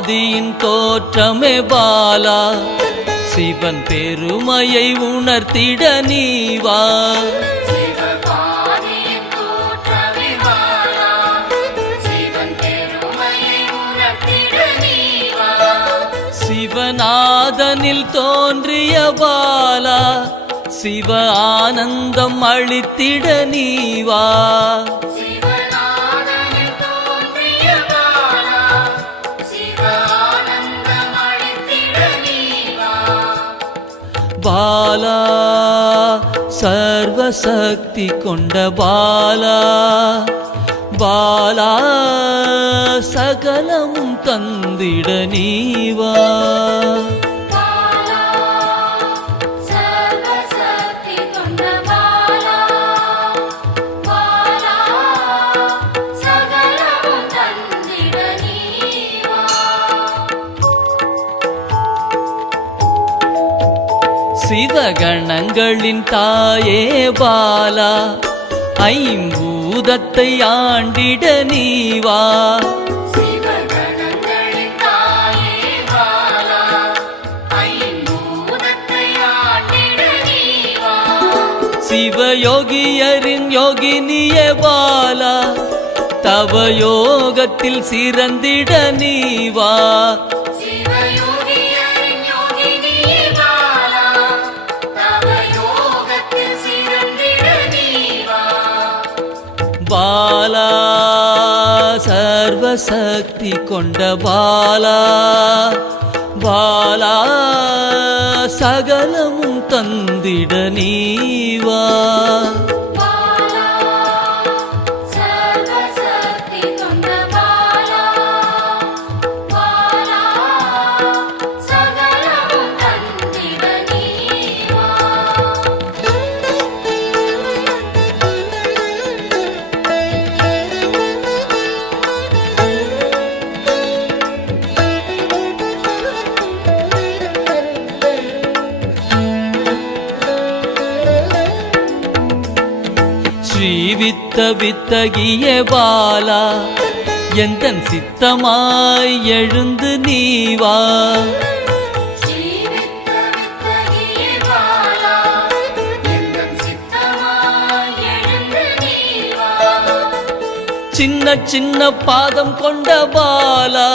ஆதியின் தோற்றமே பாலா, சிவன் பெருமையை உணர்த்திட நீவா. சிவநாதனில் தோன்றிய பாலா, சிவ ஆனந்தம் அளித்திட நீவா. பாலா சர்வசக்தி கொண்ட பாலா, பாலா சகலமும் தந்திட நீவா. சிவகணங்களின் தாயே பாலா, ஐம்பூதத்தை ஆண்டிட நீவா. சிவயோகியரின் யோகினியே பாலா, தவ யோகத்தில் சிறந்திட நீவா. பாலா சர்வசக்தி கொண்ட பாலா, பாலா சகலமும் தந்திட நீவா. ஸ்ரீவித்த வித்தகிய பாலா, எந்தன் சித்தமாய் எழுந்து நீவா. சின்ன சின்ன பாதம் கொண்ட பாலா,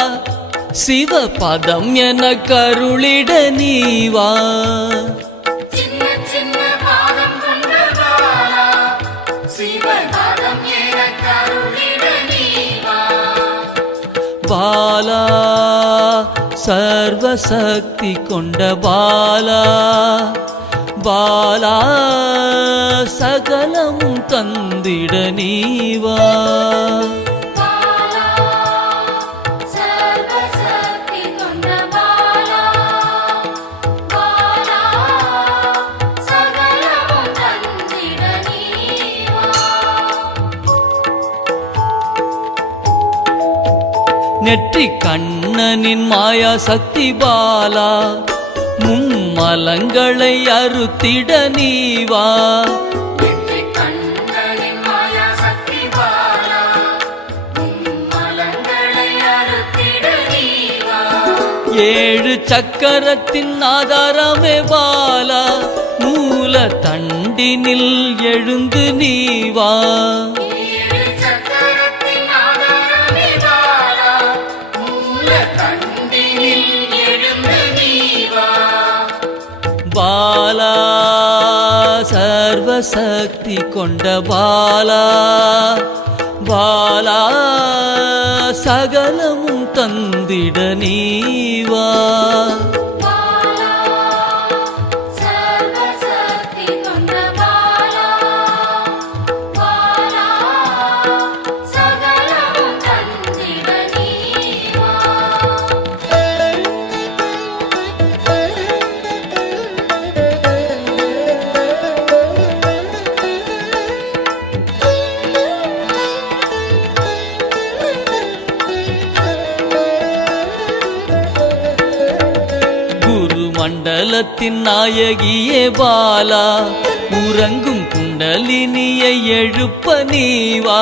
சிவ பதம் என கருளிட நீவா. பாலா சர்வசக்தி கொண்ட பாலா, பாலா சகலமும் தந்திட நீவா. நெற்றி கண்ணனின் மாயா சக்தி பாலா, மும்மலங்களை அறுத்திட நீவா. ஏழு சக்கரத்தின் ஆதாரமே பாலா, மூல தண்டினில் எழுந்து நீவா. பாலா சர்வசக்தி கொண்ட பாலா, பாலா சகலமும் தந்திட நீவா. மண்டலத்தின் நாயகியே பாலா, உறங்கும் குண்டலினியை எழுப்ப நீவா.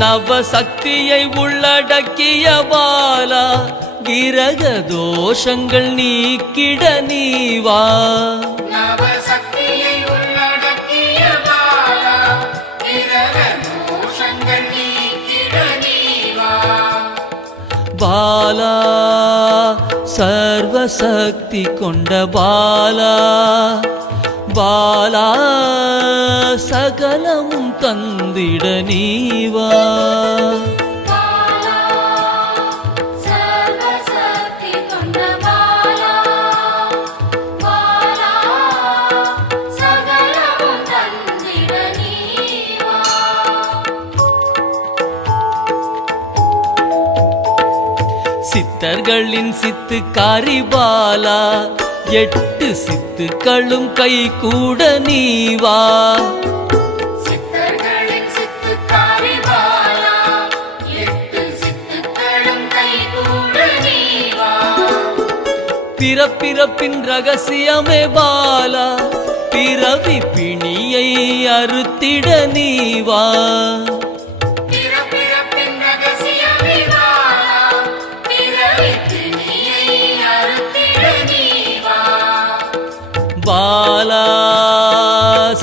நவசக்தியை உள்ளடக்கிய பாலா கிரக தோஷங்கள் நீக்கிட நீவா நவசக்தியை உள்ளடக்கிய பாலா கிரக தோஷங்கள் நீக்கிட நீவா பாலா சர்வசக்தி கொண்ட பாலா பாலா சகலமும் தந்திட நீவா பாலா சர்வசக்தி கொண்ட பாலா பாலா சகலமும் தந்திட நீவா சித்தர்களின் சித்துக்காரி பாலா 8 சித்துக்களும் கை கூட நீவா சித்தர்களின் சித்துக்காரி பாலா 8 சித்துக்களும் கைகூட நீவா பிறப்பிறப்பின் ரகசியமே பாலா பிறவி பிணியை அறுத்திட நீவா பிறப்பிறப்பின் ரகசியமே பாலா பிறவி பிணியை அறுத்திட நீவா பாலா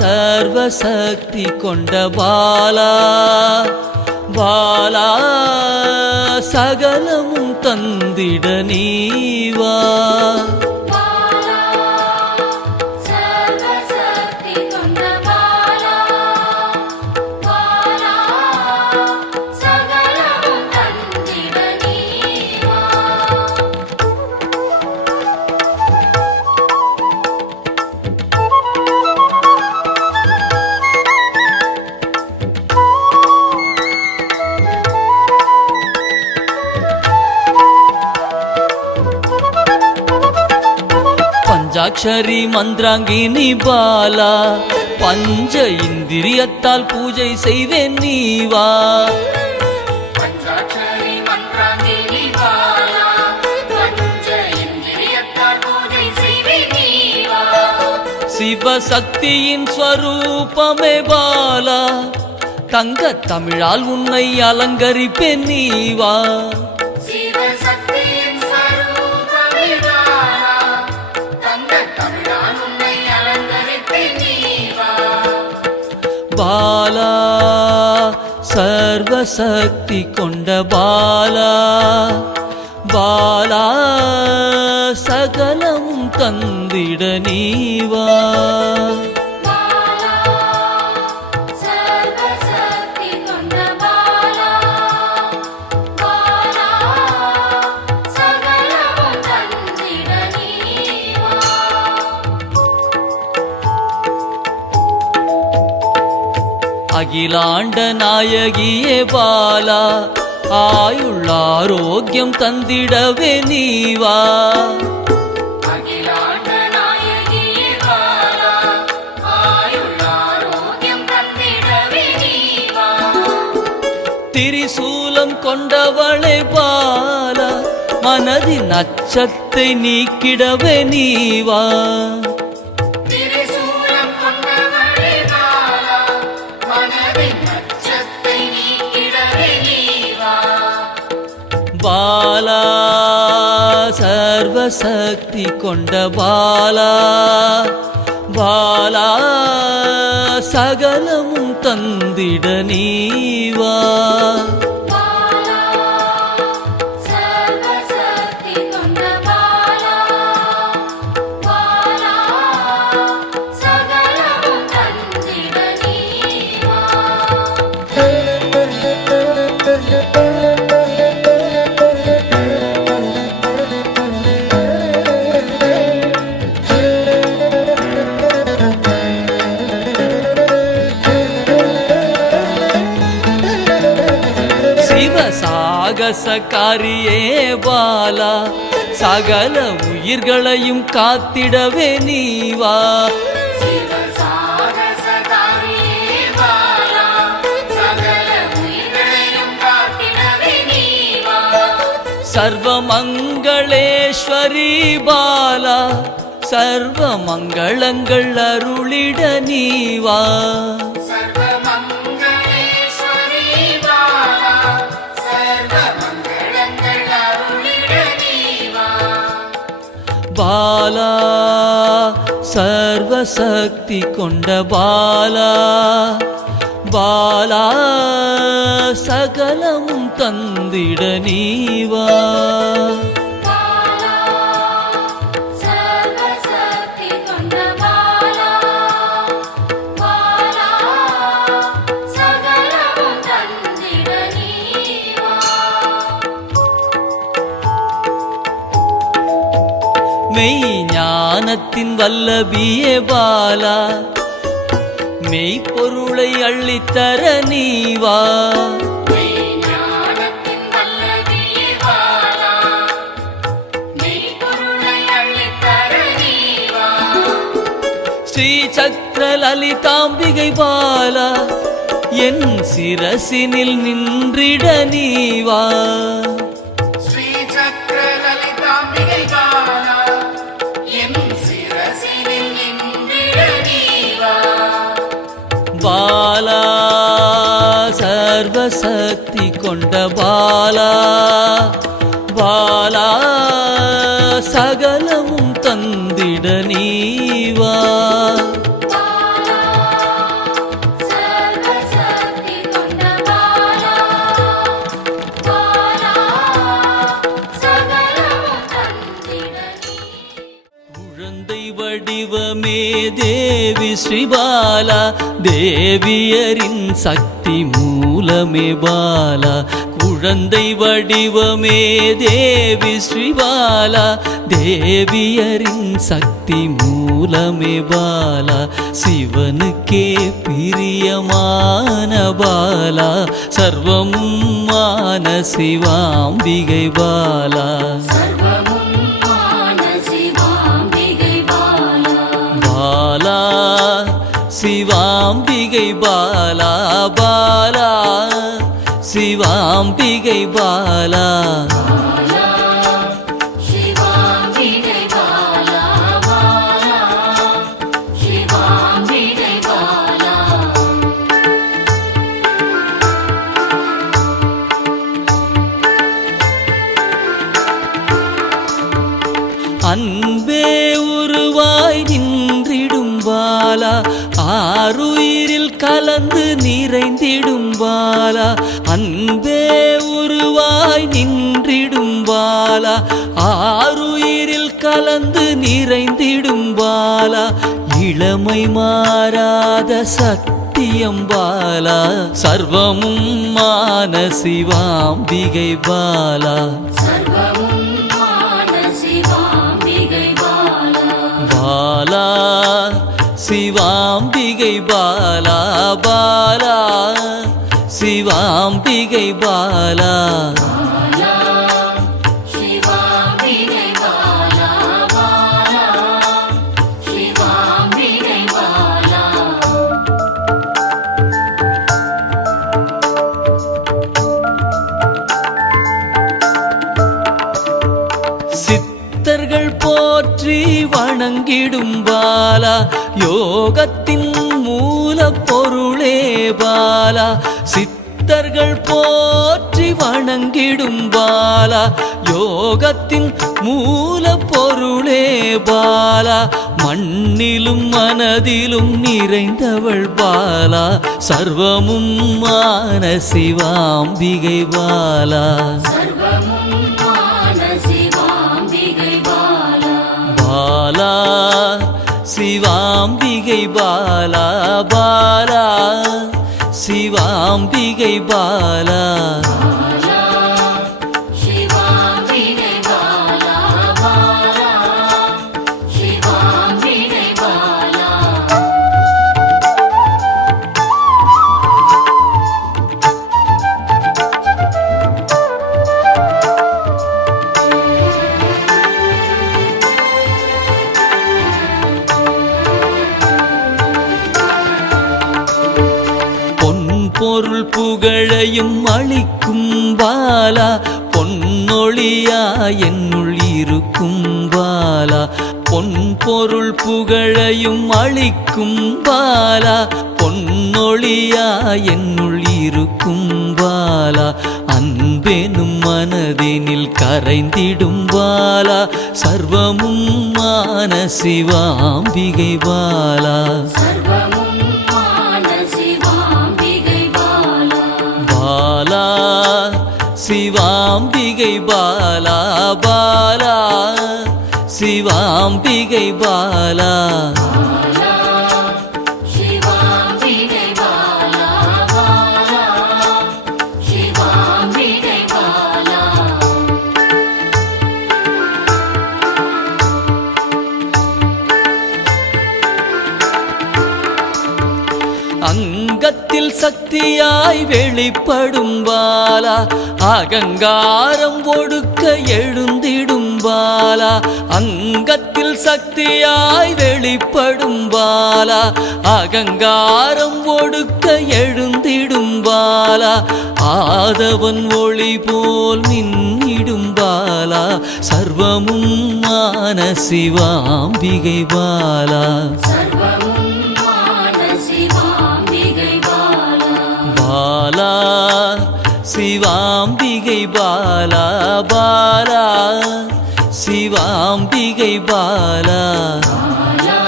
சர்வசக்தி கொண்ட பாலா பாலா சகலமும் தந்திட நீவா பாலா சர்வசக்தி கொண்ட பாலா பாலா சகலமும் தந்திட நீவா பஞ்சாட்சரி மந்திராங்கினி பாலா பஞ்ச இந்திரியத்தால் பூஜை செய்வேன் நீவா பஞ்சாட்சரி மந்திராங்கினி பாலா பஞ்ச இந்திரியத்தால் பூஜை செய்வே நீவா சிவசக்தியின் ஸ்வரூபமே பாலா தங்க தமிழால் உன்னை அலங்கரிப்பேன் நீவா சிவசக்தியின் ஸ்வரூபமே பாலா தங்க தமிழால் உன்னை அலங்கரிப்பேன் நீவா பாலா சர்வசக்தி கொண்ட பாலா பாலா சகலமும் தந்திட நீவா பாலா சர்வசக்தி கொண்ட பாலா பாலா சகலமும் தந்திட நீவா அகிலாண்ட நாயகியே பாலா ஆயுள் ஆரோக்கியம் தந்திடவே நீவா அகிலாண்ட நாயகியே பாலா ஆயுள் ஆரோக்கியம் தந்திடவே நீவா திரிசூலம் கொண்டவளே பாலா மனதின் அச்சத்தை நீக்கிடவே நீவா திரிசூலம் கொண்டவளே பாலா மனதின் அச்சத்தை நீக்கிடவே நீவா பாலா சர்வசக்தி கொண்ட பாலா பாலா சகலமும் தந்திட நீவா பாலா சர்வசக்தி கொண்ட பாலா பாலா சகலமும் தந்திட நீவா சாகசக்காரியே பாலா சகல உயிர்களையும் காத்திடவே நீவா சிவசாகசகாரியே பாலா சகல உயிர்களையும் காத்திடவே நீவா சர்வமங்களேஸ்வரி பாலா சர்வ மங்களங்கள் அருளிட நீவா சர்வமங்களேஸ்வரி பாலா பாலா சர்வசக்தி கொண்ட பாலா பாலா சகலமும் தந்திட நீவா பாலா சர்வசக்தி கொண்ட பாலா பாலா சகலமும் தந்திட நீவா மெய் ஞானத்தின் வல்லபியே பாலா மெய்ப்பொருளை அள்ளித்தர நீவா ஞானத்தின் வல்லபியே பாலா மெய்ப்பொருளை அள்ளித்தர நீவா ஸ்ரீ சக்கர லலிதாம்பிகை பாலா என் சிரசினில் நின்றிட நீவா ஸ்ரீ சக்கர லலிதாம்பிகை பாலா என் சிரசினில் நின்றிட நீவா பாலா சர்வசக்தி கொண்ட பாலா பாலா சகலமும் தந்திட நீவா பாலா சர்வசக்தி கொண்ட பாலா பாலா சகலமும் தந்திட நீவா குழந்தை வடிவமே தேவி ஸ்ரீபாலா தேவியரின் சக்தி மூலமே பாலா குழந்தை வடிவமே தேவி ஸ்ரீபாலா தேவியரின் சக்தி மூலமே பாலா சிவனுக்கே பிரியமான பாலா சர்வமும் மான சிவாம்பிகை பாலா சர்வமும் மான சிவாம்பிகை பாலா பாலா சிவாம்பிகை பாலா பாலா சிவாம்பிகை பாலா பாலா சிவாம்பிகை பாலா பாலா சிவாம்பிகை பாலா அன்பே உருவாய் நின்றிடும் பாலா ஆருயிரில் கலந்து நிறைந்திடும் பாலா அன்பே உருவாய் நின்றிடும் பாலா ஆருயிரில் கலந்து நிறைந்திடும் பாலா இளமை மாறாத சத்தியம் பாலா சர்வமும் மான சிவாம்பிகை பாலா சர்வமும் மான சிவாம்பிகை பாலா பாலா சிவாம்பிகை பாலா பாலா சிவாம்பிகை பாலா பாலா சிவாம்பிகை பாலா பாலா சிவாம்பிகை பாலா சித்தர்கள் போற்றி வணங்கிடும் பாலா யோகத்தின் மூல பொருளே பாலா சித்தர்கள் போற்றி வணங்கிடும் பாலா யோகத்தின் மூல பொருளே பாலா மண்ணிலும் மனதிலும் நிறைந்தவள் பாலா சர்வமும் மான சிவாம்பிகை பாலா சர்வமும் மான சிவாம்பிகை பாலா பாலா சிவாம்பிகை பாலா பாலா சிவாம்பிகை பாலா பாலா சிவாம்பிகை பாலா பாலா சிவாம்பிகை பாலா பொருள் புகழையும் அளிக்கும் பாலா பொன்னொழியா என்னுள் இருக்கும் பாலா பொருள் புகழையும் அளிக்கும் பாலா பொன்னொழியா என்னுள் இருக்கும் பாலா அன்பெனும் மனதினில் கரைந்திடும் பாலா சர்வமும் மான சிவாம்பிகை பாலா சர்வமும் மான சிவாம்பிகை பாலா பாலா சிவாம்பிகை பாலா பாலா சிவாம்பிகை பாலா பாலா சிவாம்பிகை பாலா பாலா சிவாம்பிகை பாலா அங்கத்தில் சக்தியாய் வெளிப்படும் பாலா அகங்காரம் ஒடுக்க எழுந்திடும் பாலா அங்கத்தில் சக்தியாய் வெளிப்படும் பாலா அகங்காரம் ஒடுக்க எழுந்திடும் பாலா ஆதவன் ஒளி போல் மின்னிடும் பாலா சர்வமும் மான சிவாம்பிகை பாலா சர்வமும் மான சிவாம்பிகை பாலா பாலா சிவாம்பிகை பாலா பாலா சிவாம்பிகை பாலா பாலா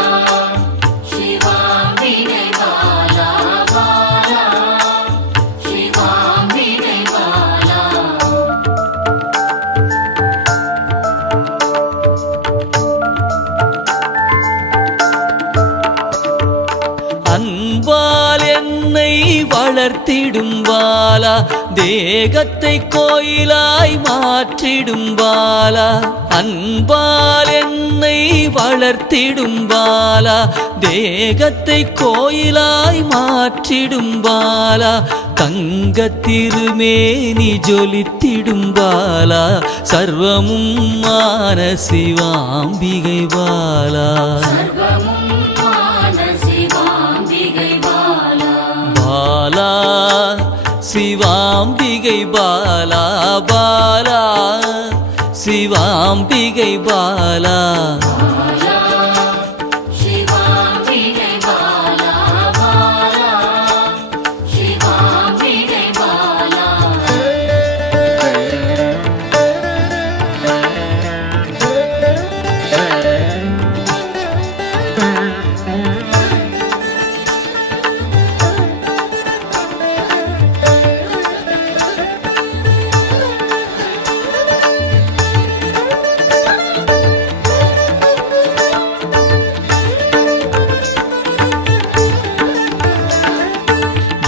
சிவாம்பிகை பாலா பாலா சிவாம்பிகை பாலா அன்பால் என்னை வளர்த்திடும் பாலா தேகத்தை கோயிலாய் மாற்றிடும் பாலா அன்பால் என்னை வளர்த்திடும் பாலா தேகத்தை கோயிலாய் மாற்றிடும் பாலா தங்க திருமேனி ஜொலித்திடும் பாலா சர்வமும் மான சிவாம்பிகை பாலா சர்வமும் மான சிவாம்பிகை பாலா பாலா சிவாம்பிகை பாலா பாலா சிவாம்பிகை பாலா பாலா சிவாம்பிகை பாலா பாலா சிவாம்பிகை பாலா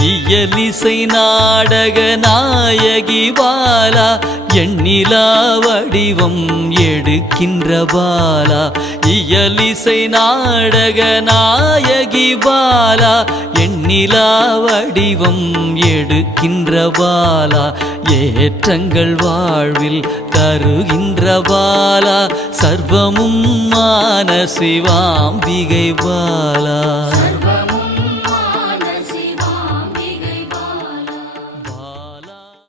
இயலிசை நாடக நாயகி பாலா எண்ணிலா வடிவம் எடுக்கின்ற பாலா இயலிசை நாடக நாயகி பாலா எண்ணிலா வடிவம் எடுக்கின்ற பாலா ஏற்றங்கள் வாழ்வில் தருகின்ற பாலா சர்வமும் மான சிவாம்பிகை பாலா சர்வ